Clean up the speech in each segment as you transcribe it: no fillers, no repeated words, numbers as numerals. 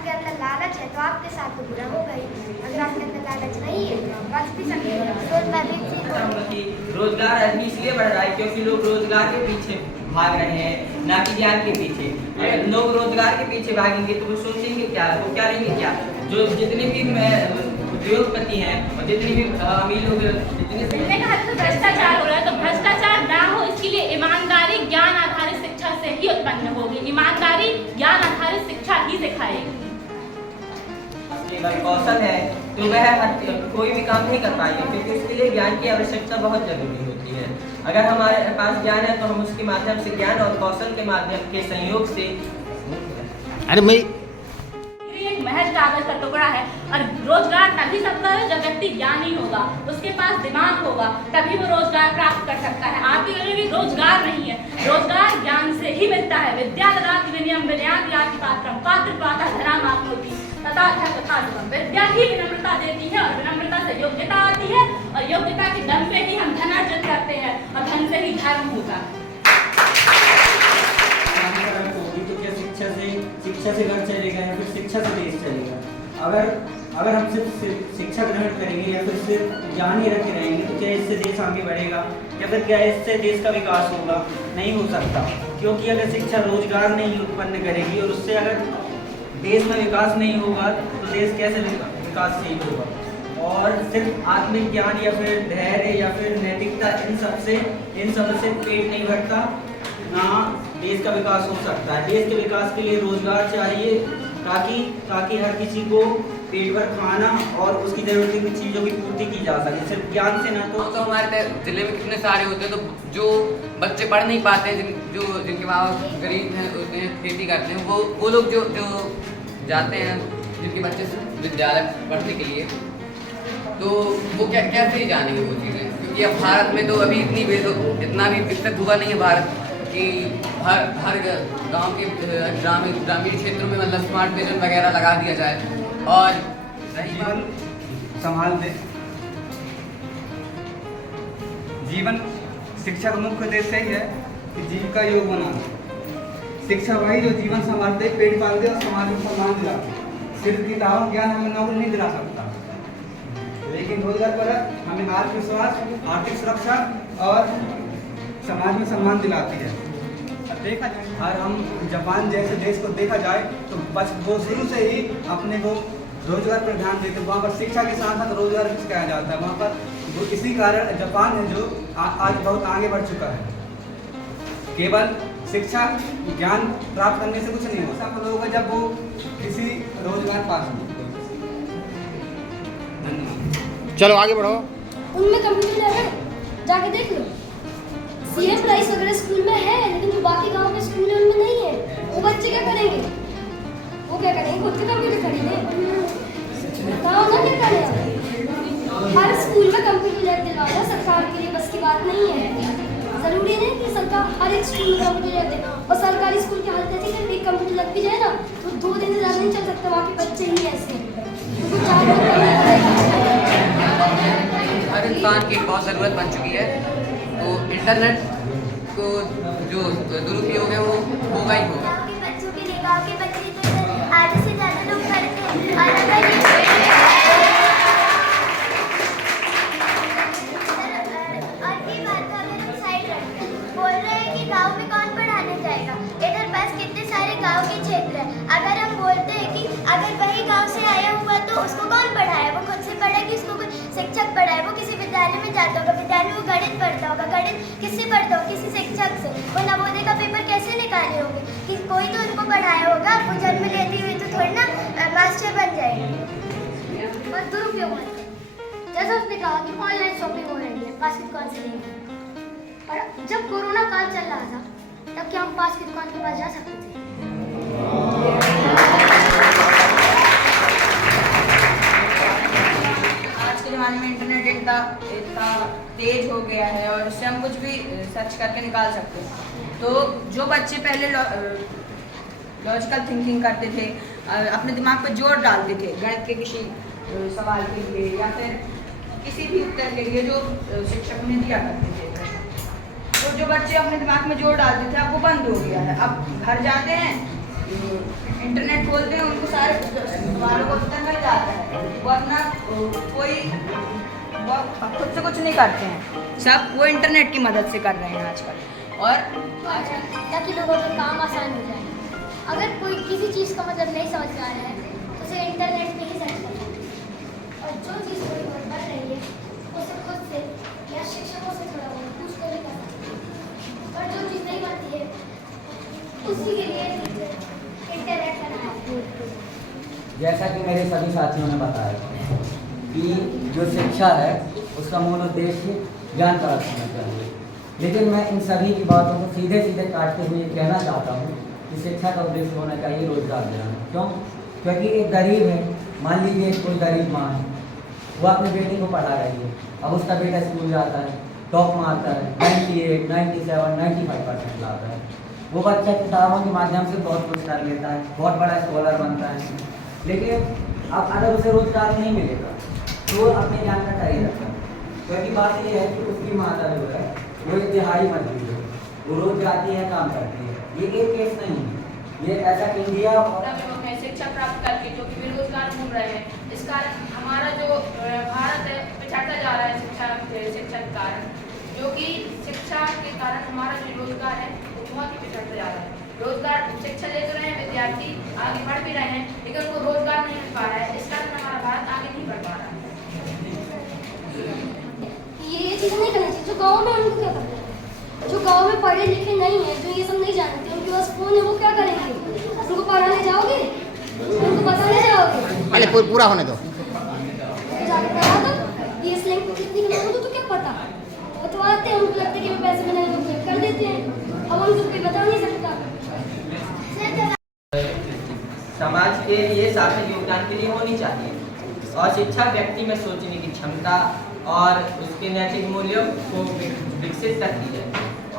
आपके अंदर लालच है तो आपके साथ तो बुरा होगा ही। अगर आपके अंदर लालच नहीं है तो आप बच भी सकते हैं। तो मैं भी एक चीज बोलूंगी, रोजगार आदमी इसलिए बढ़ रहा है क्योंकि लोग रोजगार के पीछे भाग रहे हैं, ना कि ज्ञान के पीछे। अगर लोग रोजगार के पीछे भागेंगे तो वो सोचेंगे क्या, वो क्या लेंगे क्या। जो जितने भी उद्योगपति हैं और जितने भी अमीर लोग मैंने कहा तो भ्रष्टाचार हो रहा है, तो भ्रष्टाचार ना हो इसके लिए ईमानदारी ज्ञान आधारित शिक्षा से ही उत्पन्न होगी। ईमानदारी ज्ञान आधारित शिक्षा ही सिखाएगी। केवल कौशल है तो वह कोई भी काम नहीं कर पाएंगे, क्योंकि उसके लिए ज्ञान की आवश्यकता बहुत जरूरी होती है। अगर हमारे पास ज्ञान है तो हम उसके माध्यम से, ज्ञान और कौशल के माध्यम के संयोग से एक महज कागज का टुकड़ा है। और रोजगार तभी संभव है जब व्यक्ति ज्ञानी होगा, उसके पास दिमाग होगा, तभी वो रोजगार प्राप्त कर सकता है। आपके घर में भी रोजगार नहीं है, रोजगार ज्ञान से ही मिलता है। विद्या ददाति विनयम विनयात् याति पात्रम पात्र पाता धरामाप्नोति तथा विद्या ही विनम्रता देती है और विनम्रता से योग्यता आती है और योग्यता के दम पे ही हम धन अर्जित करते हैं और धन से ही धर्म होता है। शिक्षा से घर चलेगा या फिर शिक्षा से देश चलेगा। अगर हम सिर्फ शिक्षा ग्रहण करेंगे या फिर सिर्फ ज्ञान ही रखे रहेंगे तो क्या इससे देश आगे बढ़ेगा या फिर क्या इससे देश का विकास होगा? नहीं हो सकता, क्योंकि अगर शिक्षा रोजगार नहीं उत्पन्न करेगी और उससे अगर देश में विकास नहीं होगा तो देश कैसे विकासशील होगा। और सिर्फ आत्मिक ज्ञान या फिर धैर्य या फिर नैतिकता इन सबसे पेट नहीं भरता, ना देश का विकास हो सकता है। देश के विकास के लिए रोजगार चाहिए ताकि हर किसी को पेट भर खाना और उसकी जरूरत की चीज़ों की पूर्ति की जा सके। सिर्फ ज्ञान से ना तो हमारे जिले में कितने सारे होते हैं, तो जो बच्चे पढ़ नहीं पाते, जिनके माँ बाप गरीब हैं, उसमें खेती करते हैं, वो लोग जो जाते हैं, जिनके बच्चे विद्यालय पढ़ने के लिए, तो वो कैसे जानेंगे वो चीज़ें? क्योंकि अब भारत में तो अभी इतना भी विकसित हुआ नहीं है भारत कि हर गांव के ग्रामीण क्षेत्रों में मतलब स्मार्ट विजन वगैरह लगा दिया जाए और जीवन संभाल दे। जीवन शिक्षा का मुख्य उद्देश्य ही है कि जीविका योग बनाना। शिक्षा वही जो जीवन संभालते, पेट पालते और समाज को सम्मान दिलाते। सिर्फ किताबों ज्ञान हमें नौकरी नहीं दिला सकता, लेकिन रोजगार पर हमें आत्मविश्वास, आर्थिक सुरक्षा और समाज में सम्मान दिलाती है। देखा जाए और हम जापान जैसे देश को देखा जाए तो वो शुरू से ही अपने को रोजगार पर ध्यान देते। वहाँ पर शिक्षा के साथ साथ रोजगार भी सिखाया जाता है। वहाँ पर वो इसी कारण जापान है जो आज बहुत आगे बढ़ चुका है। केवल शिक्षा ज्ञान प्राप्त करने से कुछ नहीं हो सकता लोगों का जब वो किसी रोजगार पा सके। धन्यवाद। चलो आगे बढ़ो। उनमें कंप्यूटर लैब है, जाके देख लो। सीएम राइस अगर स्कूल में है, लेकिन जो बाकी गांव के स्कूल है उनमें नहीं है। वो बच्चे क्या करेंगे? वो क्या करेंगे? खुद के कंप्यूटर खरीदे, बताओ ना क्या करें। हर स्कूल में कंप्यूटर लैब दिलवाना सरकार के लिए बस की बात नहीं है। जरूरी नहीं कि सरकार हर एक स्कूल में कंप्यूटर लैब दे। और सरकारी स्कूल की हालत ऐसी है, एक कंप्यूटर लग भी जाए ना तो 2 दिन से ज़्यादा नहीं चल सकता। वहाँ के बच्चे ही ऐसे हैं। हर इंसान की बहुत ज़रूरत बन चुकी है, तो इंटरनेट को जो दुरुपयोग है वो होगा ही होगा। गाँव के बच्चों के लिए, गाँव के बच्चे तो आधे से ज़्यादा लोग पढ़ते हैं। और अगर की बात का अगर हम साइड रखते हैं, बोल रहे हैं कि गाँव में कौन पढ़ाने जाएगा। इधर पास कितने सारे गाँव के क्षेत्र हैं। अगर हम बोलते हैं कि अगर वही गाँव से आया हुआ तो उसको कौन पढ़ाया? वो खुद से पढ़ा कि उसको शिक्षक पढ़ाए? वो किसी विद्यालय में जाता होगा, विद्यालय में वो गणित पढ़ता होगा। गणित किससे पढ़ता होगा? किसी शिक्षक से। वो नवोदय का पेपर कैसे निकाले होंगे? कि कोई तो उनको पढ़ाया होगा। वो जन्म लेती हुई तो थोड़ी ना मास्टर बन जाएगी। और दुरुपयोग होता है, जैसा उसने कहा कि ऑनलाइन शॉपिंग हो रही है, पास की दुकान से लेंगे। और जब कोरोना काल चल रहा था तब क्या हम पास की दुकान के पास जा सकते थे? आज के ज़माने में इंटरनेट इतना तेज हो गया है और उससे हम कुछ भी सर्च करके निकाल सकते हैं। तो जो बच्चे पहले लॉजिकल थिंकिंग करते थे, अपने दिमाग पे जोर डालते थे गणित के किसी सवाल के लिए या फिर किसी भी उत्तर के लिए जो शिक्षक उन्हें दिया करते थे, तो जो बच्चे अपने दिमाग में जोर डालते थे अब वो बंद हो गया है। अब घर जाते हैं इंटरनेट खोलते हैं उनको सारे सवालों का उत्तर मिल जाता है। वो अपना वो खुद से कुछ नहीं करते हैं, सब वो इंटरनेट की मदद से कर रहे हैं आजकल। और ताकि लोगों का काम आसान हो जाए। अगर कोई किसी चीज़ का मतलब नहीं समझ में आ रहा है तो उसे इंटरनेट पे ही सर्च करना है। और जो चीज़ कोई और बढ़ रही है उसे खुद से या शिक्षकों से थोड़ा बहुत पूछ कर ही करना है। और जो चीज़ नहीं बनती है उसी के लिए इंटरनेट करना है। जैसा कि मेरे सभी साथियों ने बताया कि जो शिक्षा है उसका मूल उद्देश्य ज्ञान प्राप्त होना चाहिए, लेकिन मैं इन सभी की बातों को सीधे सीधे काटते हुए कहना चाहता हूँ कि शिक्षा का उद्देश्य होना चाहिए रोजगार दिलाना। क्यों? क्योंकि एक गरीब है, मान लीजिए कोई गरीब माँ है, वो अपनी बेटी को पढ़ा रही है। अब उसका बेटा स्कूल जाता है, टॉप मारता है, 98, 97, 95% लाता है। वो बच्चा किताबों के माध्यम से बहुत कुछ कर लेता है, बहुत बड़ा स्कॉलर बनता है, लेकिन अब अगर उसे रोजगार नहीं मिलेगा तो वो अपने ज्ञान का कर ही रखता है। क्योंकि बात ये है कि उसकी माता जो है वो एक दिहाड़ी मजदूर है, वो रोज जाती है, काम करती है। ये एक केस नहीं है, ये ऐसा इंडिया में शिक्षा प्राप्त करके जो कि बेरोजगार घूम रहे हैं, इस कारण हमारा जो भारत है पिछड़ता जा रहा है शिक्षा के कारण, जो कि शिक्षा के कारण हमारा जो रोजगार है वो बहुत ही पिछड़ता जा रहा है। रोजगार शिक्षा ले तो रहे हैं विद्यार्थी, आगे बढ़ भी रहे हैं, लेकिन उनको रोजगार नहीं मिल पा रहा है। इस कारण हमारा भारत आगे नहीं बढ़ पा रहा है। ये चीज़ नहीं करनी चाहिए। जो गांव में उनको क्या करना है? जो गांव में पढ़े लिखे नहीं है, जो ये सब नहीं जानते, उनके पास फोन है, वो क्या करेंगे? उनको पढ़ाने जाओगे? उनको बताने जाओगे? पहले पूरा होने दो। जाके पढ़ा दो। ये स्लैंग को कितनी बनाओ तो क्या पता? वो तो आते हैं, उनको लगता है कि मैं पैसे बनाने को क्लिक कर देते हैं। अब उनको कोई बता नहीं सकता। समाज के लिए सार्थक योगदान के लिए होनी चाहिए, और शिक्षा व्यक्ति में सोचने की क्षमता और उसके नैतिक मूल्यों को विकसित करती है।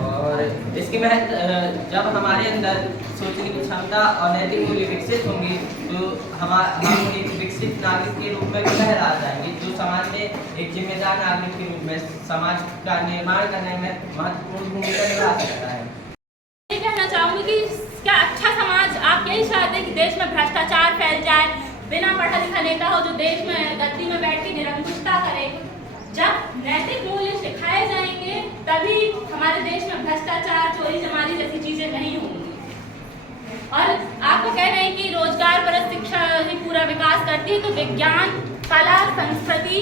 और इसके महत्व जब हमारे अंदर सोचने की क्षमता और नैतिक मूल्य विकसित होंगी तो हम एक विकसित नागरिक के रूप में भी लहरा जाएंगे, जो समाज में एक जिम्मेदार नागरिक के रूप में समाज का निर्माण करने में महत्वपूर्ण भूमिका निभा सकता है। ये कहना चाहूँगी कि क्या अच्छा समाज, आप यही चाहते हैं कि देश में भ्रष्टाचार फैल जाए, बिना पढ़ा लिखा नेता हो जो देश में गद्दी में बैठ के निरंकुशता करे। जब नैतिक मूल्य सिखाए जाएंगे तभी हमारे देश में भ्रष्टाचार, चोरी चमारी जैसी चीजें नहीं होंगी। और आपको कह रहे हैं कि रोजगार परक शिक्षा ही पूरा विकास करती है, तो विज्ञान, कला, संस्कृति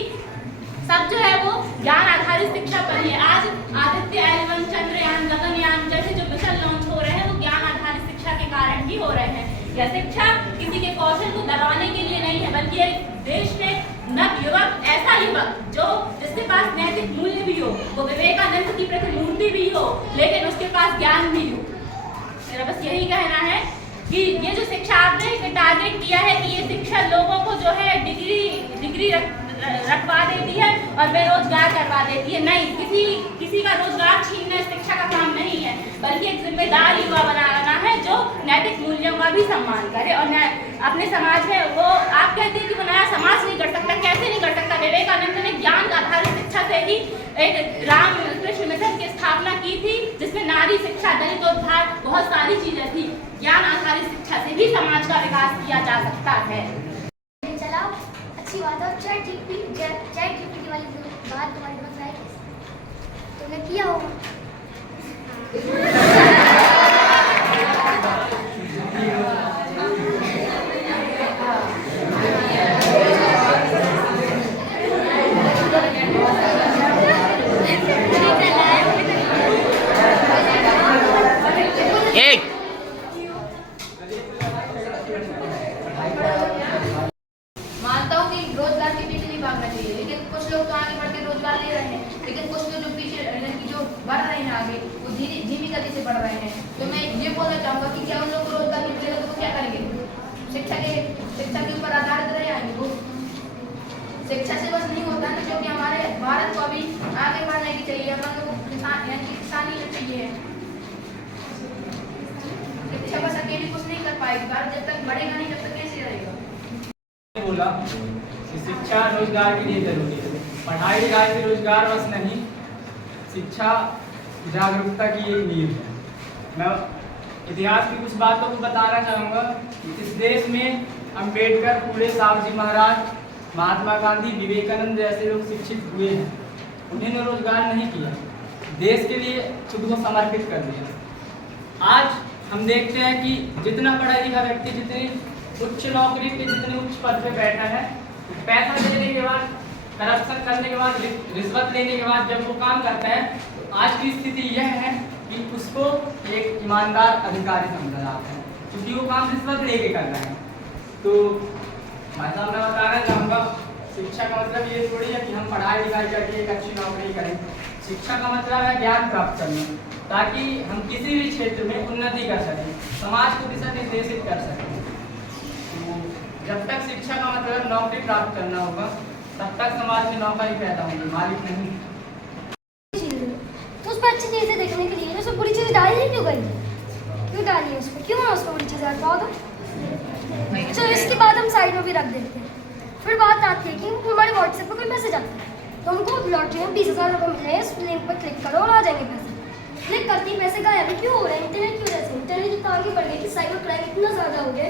सब जो है वो ज्ञान आधारित शिक्षा पर ही है। आज आदित्य एल1, चंद्रयान, गगनयान जैसे जो मिशन लॉन्च हो रहे हैं वो ज्ञान आधारित शिक्षा के कारण ही हो रहे हैं। यह शिक्षा किसी के कौशल को दबाने के लिए नहीं है, बल्कि एक देश में नव युवक, ऐसा युवक जो जिसके पास नैतिक मूल्य भी हो, वो विवेकानंद की प्रतिमूर्ति भी हो, लेकिन उसके पास ज्ञान भी हो। मेरा बस यही कहना है कि ये जो शिक्षा आपने टारगेट किया है कि ये शिक्षा लोगों को जो है डिग्री रखवा देती है और बेरोजगार करवा देती है, नहीं, किसी का रोजगार छीनना शिक्षा का काम नहीं है, बल्कि एक जिम्मेदार युवा बनाना है जो नैतिक मूल्यों का भी सम्मान करे और अपने समाज में वो आप कहते हैं कि वो नया समाज नहीं कर सकता, कैसे नहीं कर सकता? विवेकानंद ने ज्ञान आधारित शिक्षा से ही एक रामकृष्ण मिशन की स्थापना की थी, जिसमें नारी शिक्षा, दलितोद्धार, बहुत सारी चीजें थी। ज्ञान आधारित शिक्षा से भी समाज का विकास किया जा सकता है। चलाओ, अच्छी बात है। चैट जीपीटी वाली बात तुम्हारे दिमाग में आई कैसे? तुमने किया होगा। एक मानता हूँ कि रोजगार के पीछे नहीं भागना चाहिए, लेकिन कुछ लोग तो आगे बढ़ के रोजगार ले रहे हैं, लेकिन कुछ लोग जो पीछे जो बढ़ रहे हैं आगे, वो धीमी गति से बढ़ रहे हैं। तो मैं ये बोलना चाहूँगा कि क्या उन लोगों को रोजगार नहीं मिलेगा तो क्या करेंगे? शिक्षा के ऊपर आधारित रह जाएंगे वो। शिक्षा से बस नहीं होता ना, क्योंकि हमारे भारत को अभी आगे बढ़ने की चाहिए, हम लोगों को किसानी चाहिए है। शिक्षा बस अकेली कुछ नहीं कर पाएगी, भारत जब तक बढ़ेगा नहीं तब तक कैसे रहेगा? बोला कि शिक्षा रोजगार के लिए जरूरी है। पढ़ाई लिखाई से रोजगार बस नहीं, शिक्षा जागरूकता की एक नींव है। मैं इतिहास की कुछ बातों को बताना चाहूँगा कि इस देश में अम्बेडकर, फूले साहब जी महाराज, महात्मा गांधी, विवेकानंद जैसे लोग शिक्षित हुए हैं। उन्होंने रोजगार नहीं किया, देश के लिए खुद को समर्पित कर दिया। आज हम देखते हैं कि जितना पढ़ा लिखा व्यक्ति जितनी उच्च नौकरी पे, जितने उच्च पद पे बैठा है, पैसा देने के बाद, करप्शन करने के बाद, रिश्वत लेने के बाद जब वो काम करता है, तो आज की स्थिति यह है कि उसको एक ईमानदार अधिकारी समझा जाता है, क्योंकि वो काम रिश्वत लेके कर रहा है। तो मैं सामने बताना चाहूँगा, शिक्षा का मतलब ये थोड़ी है कि हम पढ़ाई लिखाई करके एक अच्छी नौकरी करें। शिक्षा का मतलब है ज्ञान प्राप्त करना, ताकि हम किसी भी क्षेत्र में उन्नति कर सकें, समाज को दिशा निर्देशित कर सकें। तो जब तक शिक्षा का मतलब नौकरी प्राप्त करना होगा, तब तक समाज में नौकरी पैदा होगी, मालिक नहीं। तो उस पर अच्छी चीज़ें देखने के लिए उसमें बुरी चीज़ें डाली नहीं क्यों गई? क्यों डाली है उसमें? क्यों ना उसमें बुरी चीज़ें हटाओ तो? चलो इसके बाद हम साइड में भी रख देते हैं। फिर बात आती है कि हमारे व्हाट्सएप पर कोई मैसेज आता है, तो हमको लॉटरी में 20,000 रुपये मिल रहे हैं, इस लिंक पर क्लिक करो और आ जाएंगे पैसे। क्लिक करते ही पैसे गायब क्यों हो रहे हैं? इंटरनेट की वजह से। इंटरनेट इतना आगे बढ़ गया कि साइबर क्राइम इतना ज़्यादा हो गया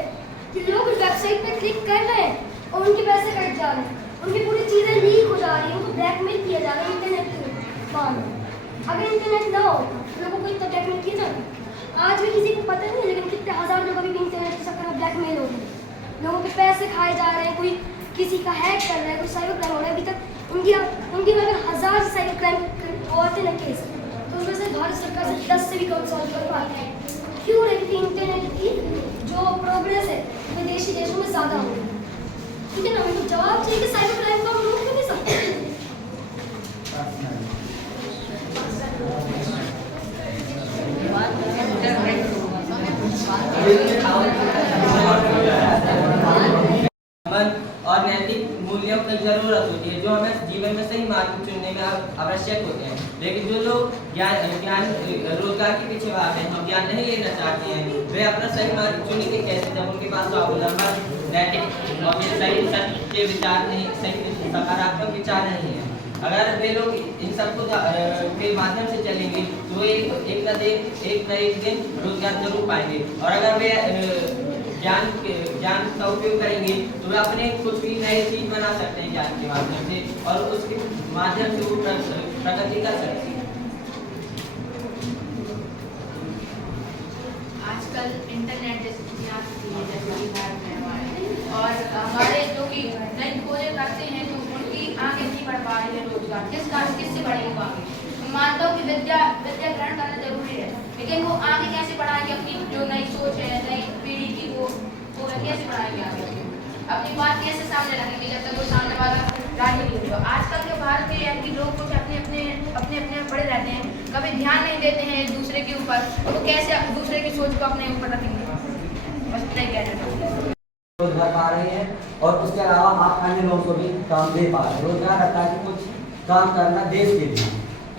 कि लोग उस वेबसाइट पर क्लिक कर रहे हैं और उनके पैसे कट जा रहे हैं, उनकी पूरी चीज़ें लीक हो जा रही हैं, उनको ब्लैकमेल किया जा रहा है इंटरनेट के मामले। अगर इंटरनेट ना होता तो लोगों को इतना ब्लैकमेल किया जाता। आज भी किसी को पता नहीं है, लेकिन कितने हज़ार लोग अभी भी इंटरनेट के चक्कर में ब्लैकमेल हो रहे हैं, लोगों के पैसे खाए जा रहे हैं, कोई किसी का हैक कर रहा है, कोई साइबर क्राइम हो रहा है। अभी तक उनकी में अगर 1000 साइबर क्राइम होते ना केस, तो उसमें से भारत सरकार से 10 से भी कम सॉल्व कर पाती है। क्यों है? क्योंकि इंटरनेट की जो प्रोग्रेस है विदेशी देशों में ज़्यादा हो रही है। ठीक है ना? हमें तो जवाब चाहिए कि साइबर क्राइम को हम रोक क्यों नहीं सकते? और नैतिक मूल्यों की जरूरत होती है, जो हमें जीवन में सही मार्ग चुनने में आवश्यक होते हैं। लेकिन जो लोग ज्ञान रोजगार के पीछे भागते हैं, ज्ञान नहीं लेना चाहते हैं, वे अपना सही मार्ग चुनेंगे कैसे जब उनके पास स्वावलंबन, नैतिक और सही सत्य विचार नहीं, सही सकारात्मक विचार नहीं है। अगर वे लोग इन सबको के माध्यम से चलेंगे तो एक ना एक दिन रोजगार जरूर पाएंगे। और अगर वे ज्ञान का उपयोग करेंगे तो वे अपने कुछ भी नई चीज बना सकते हैं ज्ञान के माध्यम से, और उसके माध्यम से वो प्रगति कर सकते हैं। आजकल इंटरनेट जैसे भारत में और हमारे जो कि नई खोजें करते हैं तो उनकी आगे नहीं बढ़ पा रही है रोजगार। किससे बढ़ेगा आगे? मानता हूँ कि विद्या ग्रहण करना जरूरी है, लेकिन वो आगे कैसे बढ़ाएंगे? अपनी जो नई सोच है, नई पीढ़ी की, वो कैसे बढ़ाएंगे आगे? अपनी बात कैसे सामने रखेंगे जब तक वो सामने वाला राजी नहीं होगा? आजकल के भारत के यानी लोग कुछ अपने पड़े रहते हैं, कभी ध्यान नहीं देते हैं एक दूसरे के ऊपर, तो वो कैसे दूसरे की सोच को अपने ऊपर रखेंगे? बस नहीं कहते रोजगार पा रहे हैं, और उसके अलावा आप अन्य लोगों को भी काम दे पा रहे हैं। रोजगार रहता है कि कुछ काम करना देश के लिए,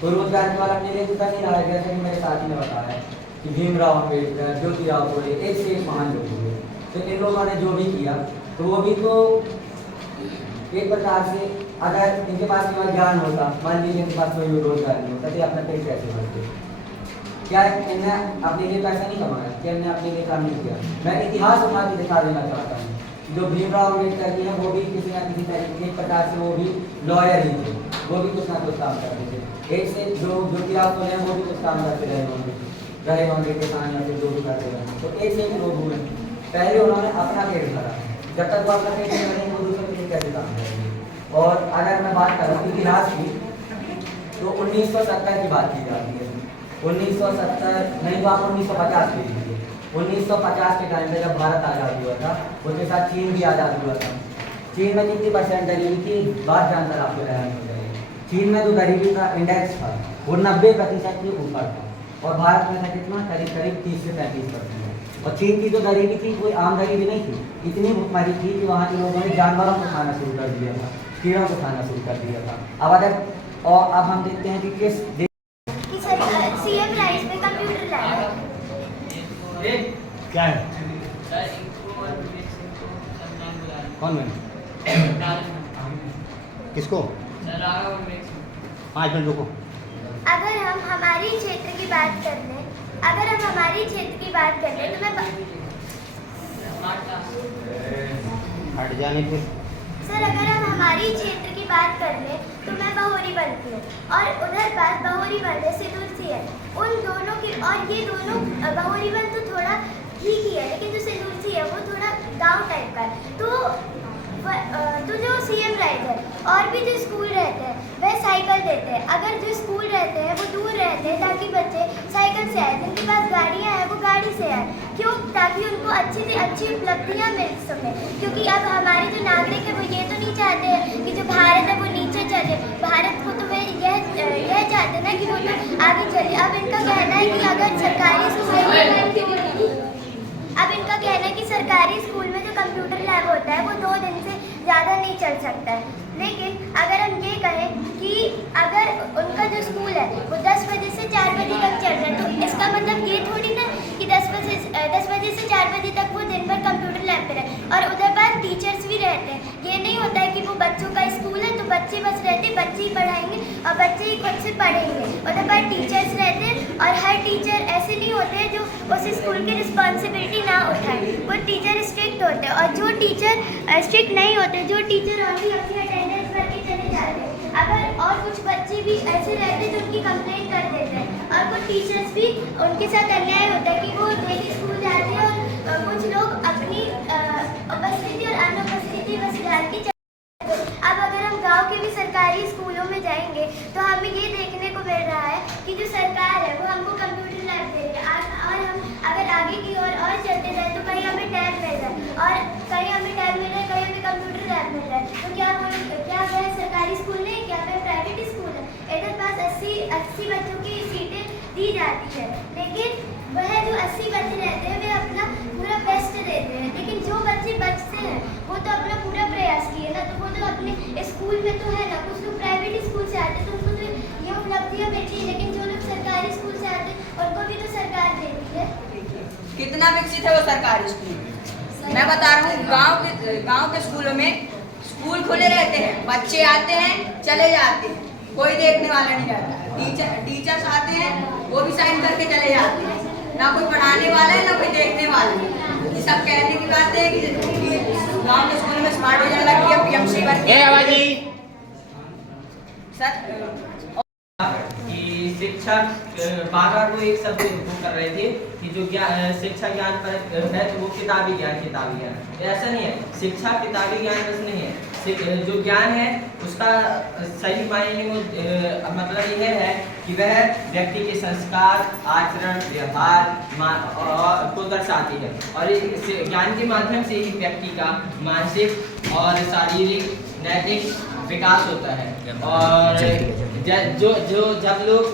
तो रोजगार केवल अपने लिए उतना नहीं रहा। जैसे कि मेरे साथी ने बताया कि भीमराव अम्बेडकर, ज्योतिराव फुले एक से एक महान लोग हुए, तो इन लोगों ने जो भी किया तो वो भी तो एक प्रकार से, अगर इनके पास केवल ज्ञान होता, मान लीजिए इनके पास कोई रोजगार नहीं होता, तो अपना पेट कैसे भरते? क्या इनने अपने लिए पैसा नहीं कमाया? क्या इनने अपने लिए काम नहीं किया? मैं इतिहास उठा के दिखा देना चाहता हूँ। जो भीमराव अम्बेडकर की है वो भी किसी ना किसी तरीके एक प्रकार से वो भी लॉयर ही थे, वो भी कुछ ना कुछ काम करते थे। एक से जो ज्योतिराव फुले हैं वो भी कुछ काम करते रहे होंगे किसान या फिर जो भी करते रहे, तो एक से एक लोग हुए। पहले उन्होंने अपना पेट भरा, जब तक वो अपना पेट नहीं भरेंगे वो दूसरे के लिए कैसे काम करेंगे? और अगर मैं बात करूँ इतिहास की, तो 1970 की बात की जाती है। 1970 नहीं तो आप 1950 ले लीजिए। 1950 के टाइम पे जब भारत आज़ाद हुआ था, उसके साथ चीन भी आज़ाद हुआ था। चीन में कितनी % गरीबी थी बात जानकर आपको हैरान हो जाएगी। चीन में जो गरीबी का इंडेक्स था वो 90% के ऊपर था, और भारत में था कितना? करीब 30 से 35%। और चीन की जो गरीबी थी कोई आम गरीबी नहीं थी, इतनी भुखमरी थी कि वहाँ के लोगों ने जानवरों को खाना शुरू कर दिया था, कीड़ों को खाना शुरू कर दिया था। अब हम देखते हैं कि किस सीएम राइस में कंप्यूटर लाया क्या है? कौन में? किसको? 5 मिनट रुको। अगर हम हमारी क्षेत्र की बात कर लें अगर हम हमारी क्षेत्र की बात करें तो मैं हट जाने फिर सर अगर हम हमारी क्षेत्र की बात कर लें तो मैं बहोरी बनती हूँ और उधर पास बहोरी बन है सिदुरसी है। उन दोनों की और ये दोनों बहोरी बन तो थोड़ा ठीक ही है, लेकिन जो सिदुरसी है वो थोड़ा गांव टाइप का है। तो जो सीएम रहते हैं और भी जो स्कूल रहते हैं वह साइकिल देते हैं। अगर जो स्कूल रहते हैं वो दूर रहते हैं ताकि बच्चे साइकिल से आए, जिनके पास गाड़ियाँ हैं वो गाड़ी से आए। क्यों? ताकि उनको अच्छी से अच्छी उपलब्धियाँ मिल सकें। क्योंकि अब हमारे जो नागरिक है वो ये तो नहीं चाहते हैं कि जो भारत है वो नीचे चले। भारत को तो वे यह चाहते हैं ना कि वो तो आगे चले। अब इनका कहना है कि अगर सरकारी स्कूल में जो कंप्यूटर लैब होता है वो 2 दिन से ज़्यादा नहीं चल सकता है। लेकिन अगर हम ये कहें कि अगर उनका जो स्कूल है वो 10 बजे से 4 बजे तक चल रहा है तो इसका मतलब ये थोड़ी ना कि 10 बजे से 4 बजे तक वो दिन भर कंप्यूटर लैब पे रहे। और उधर बाद टीचर्स भी रहते हैं। ये नहीं होता है कि वो बच्चों का स्कूल है तो बच्चे बस रहते, बच्चे ही पढ़ाएंगे और बच्चे ही खुद से पढ़ेंगे। उधर बाद टीचर्स रहते हैं और हर टीचर ऐसे नहीं होते हैं जो उस स्कूल की रिस्पॉन्सिबिलिटी ना उठाए। वो टीचर स्ट्रिक्ट होते हैं और जो टीचर स्ट्रिक्ट नहीं होते, जो टीचर ऑलरेडी अपनी अटेंडेंस करके चले जाते हैं, अगर और कुछ बच्चे भी ऐसे रहते हैं जो उनकी कंप्लेंट कर देते हैं और कुछ टीचर्स भी उनके साथ अन्याय होता है कि वो डेली स्कूल जाते हैं और कुछ लोग अपनी उपस्थिति और अनुपस्थिति बस डाल के चले। अब अगर हम गांव के भी सरकारी स्कूलों में जाएंगे तो हमें ये देखने को मिल रहा है कि जो सरकार है वो हमको कंप्यूटर लैब दे रही है और हम अगर आगे की ओर और चलते जाए तो कहीं हमें टैब मिल रहा है और कहीं हमें टैब मिल रहा है, कहीं हमें कंप्यूटर लैब मिल रहा है। तो क्या वह सरकारी स्कूल नहीं, क्या वह प्राइवेट स्कूल है? इधर पास 80 बच्चों की सीटें दी जाती है, लेकिन वह जो 80 बच्चे रहते हैं वे अपना पूरा बेस्ट देते हैं। लेकिन जो बच्चे बचते हैं वो तो अपना पूरा प्रयास किए ना, तो वो तो अपने स्कूल में तो है ना। कुछ लोग प्राइवेट स्कूल से आते हैं तो उनको तो ये उपलब्धियाँ मिलती है, लेकिन जो लोग सरकारी स्कूल से आते हैं उनको भी तो सरकार देती है। कितना विकसित है वो सरकारी स्कूल? मैं बता रहा हूँ, गांव के स्कूलों में स्कूल खुले रहते हैं, बच्चे आते हैं चले जाते हैं, कोई देखने वाला नहीं रहता। टीचर्स आते हैं वो भी साइन करके चले जाते हैं, ना कोई पढ़ाने वाला है ना कोई देखने वाला है। ये सब कहने की बात है कि गांव के स्कूल में स्मार्ट योजना लगी है, पीएमसी बनती सर कि शिक्षा बार-बार वो एक शब्द वो कर रहे थे कि जो शिक्षा ज्ञान पर है तो वो किताबी ज्ञान। ऐसा नहीं है, शिक्षा किताबी ज्ञान बस नहीं है। जो ज्ञान है उसका सही मायने में मतलब यह है कि वह व्यक्ति के संस्कार, आचरण, व्यवहार को दर्शाती है और इस ज्ञान के माध्यम से ही व्यक्ति का मानसिक और शारीरिक नैतिक विकास होता है। और जब लोग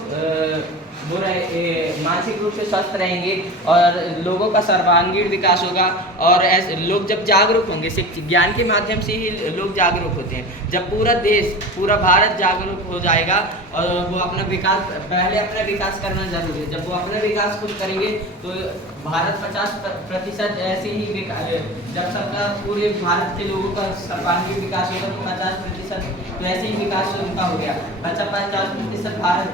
मानसिक रूप से स्वस्थ रहेंगे और लोगों का सर्वांगीण विकास होगा और ऐसे लोग जब जागरूक होंगे, ज्ञान के माध्यम से ही लोग जागरूक होते हैं। जब पूरा देश, पूरा भारत जागरूक हो जाएगा और वो अपना विकास करना जरूरी है। जब वो अपना विकास खुद करेंगे तो भारत 50% ऐसे ही जब सबका पूरे भारत के लोगों का सर्वांगीण विकास होगा तो 50% तो ऐसे ही विकास उनका हो गया। 50% भारत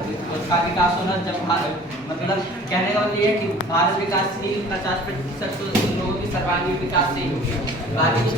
का विकास होना, जब भारत मतलब कहने का मतलब ये है कि भारत विकासशील 50% तो लोगों की सर्वांगीण विकास से ही हो गया। बाकी